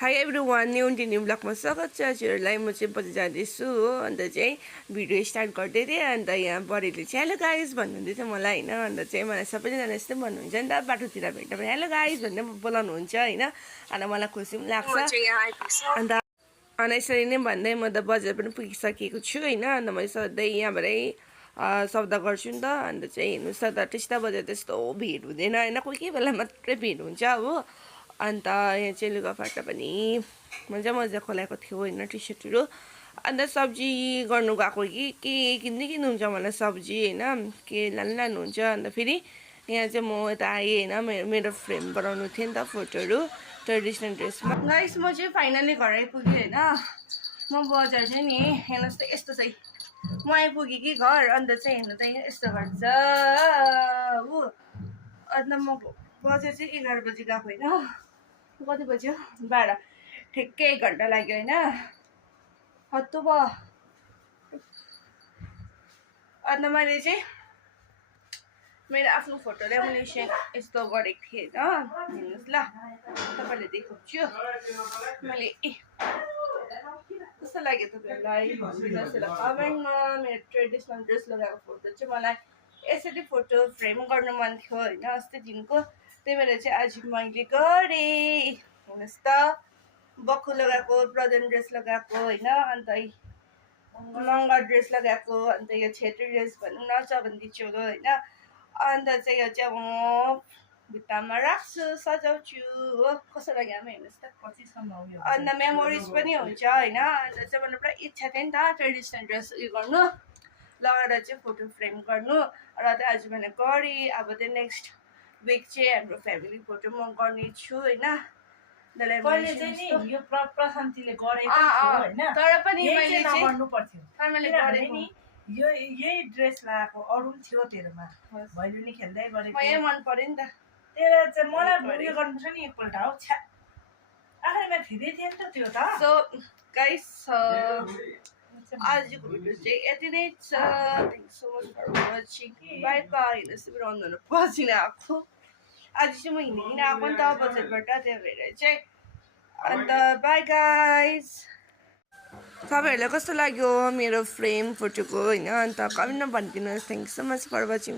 High everyone, new new ब्लगमा स्वागत छ। हजुरहरूलाई म चाहिँ पछि जाँदैछु हो। अन्त चाहिँ भिडियो स्टार्ट गर्दै थिएँ। अन्त यहाँ बडीले चाहिँ हेलो गाइज भन्नुहुँदै थियो मलाई होइन। अन्त चाहिँ मलाई सबैजना यस्तै भन्नुहुन्छ नि त, बाटोतिर भेट्दा पनि हेलो गाइज भनेर बोलाउनुहुन्छ होइन। अन्त मलाई खुसी पनि लाग्छ। अन्त यसरी नै भन्दै म त बजार पनि पुगिसकेको छु होइन। अन्त मैले सधैँ यहाँबाटै सौदा गर्छु नि त। अन्त चाहिँ हेर्नुहोस् त टिस्टा बजार त्यस्तो भिड हुँदैन होइन, कोही कोही बेला मात्रै भिड हुन्छ हो। अन्त यहाँ चाहिँ लुगाफाटा पनि मजा मजाको ल्याएको थियो होइन, टी सर्टहरू। अन्त सब्जी गर्नु गएको कि के किन्नुहुन्छ मलाई सब्जी होइन, के लानुहुन्छ। अन्त फेरि यहाँ चाहिँ म यता आएँ होइन, मेरो फ्रेम बनाउनु थियो नि त फोटोहरू ट्रेडिसनल ड्रेसमा। गाइस म चाहिँ फाइनली घर आइपुगेँ होइन। म बजार चाहिँ नि हेर्नुहोस् त यस्तो चाहिँ म आइपुगेँ कि घर। अन्त चाहिँ हेर्नु त यहाँ यस्तो गर्छ हो। अन्त म बजार चाहिँ 11 बजी गएको होइन। कति बज्यो 12, ठिक्कै 1 घन्टा लाग्यो होइन। हत्तु भयो। अन्त मैले चाहिँ मेरो आफ्नो फोटो लेमिनेसन यस्तो गरेको थिएँ होइन। हेर्नुहोस् ल, तपाईँहरूले देखाउँछु मैले। कस्तो लाग्यो तपाईँहरूलाई भनिदिनुहोस् ल कमेन्टमा। मेरो ट्रेडिसनल ड्रेस लगाएको फोटो चाहिँ मलाई यसरी फोटो फ्रेम गर्नु मन थियो होइन अस्तिदेखिको। त्यही भएर चाहिँ आज मैले गरेँ। हेर्नुहोस् त, बक्खु लगाएको, प्रधान ड्रेस लगाएको होइन। अन्त मङ्गा ड्रेस लगाएको। अन्त यो छेत्री ड्रेस भनौँ न, चौबन्दी चोलो होइन। अन्त चाहिँ यो चाहिँ म भित्तामा राख्छु, सजाउँछु हो। कस्तो लाग्यो आमा हेर्नुहोस् त। अन्त मेमोरिज पनि हुन्छ होइन। अन्त चाहिँ मलाई पुरा इच्छा थियो नि त ट्रेडिसनल ड्रेस उयो गर्नु, लगाएर चाहिँ फोटो फ्रेम गर्नु। र चाहिँ आज मैले गरेँ। अब चाहिँ नेक्स्ट विक चाहिँ हाम्रो फ्यामिली फोटो म गर्नेछु होइन। तर पनि मैले यही ड्रेस लगाएको अरू पनि थियो तेरोमा, भैलेनी खेल्दै गरेको मन पर्यो नि त। तेरो चाहिँ मलाई उयो गर्नुपर्छ नि एकपल्ट हौ। छ्या आखिरमा थिँदै थियो नि त त्यो त। सो गाइस आजको भिडियो चाहिँ यति नै छ। Thank so much for watching. Bye bye. हेर्नुहोस् मेरो अनुहार पसिना आएको। आज चाहिँ म हिँडिकन आएको नि त बजारबाट, त्यही भएर चाहिँ। अन्त बाई गाइज। तपाईँहरूलाई कस्तो लाग्यो मेरो फ्रेम फोटोको होइन। अन्त कमेन्टमा भनिदिनुहोस्। Thank so much for watching.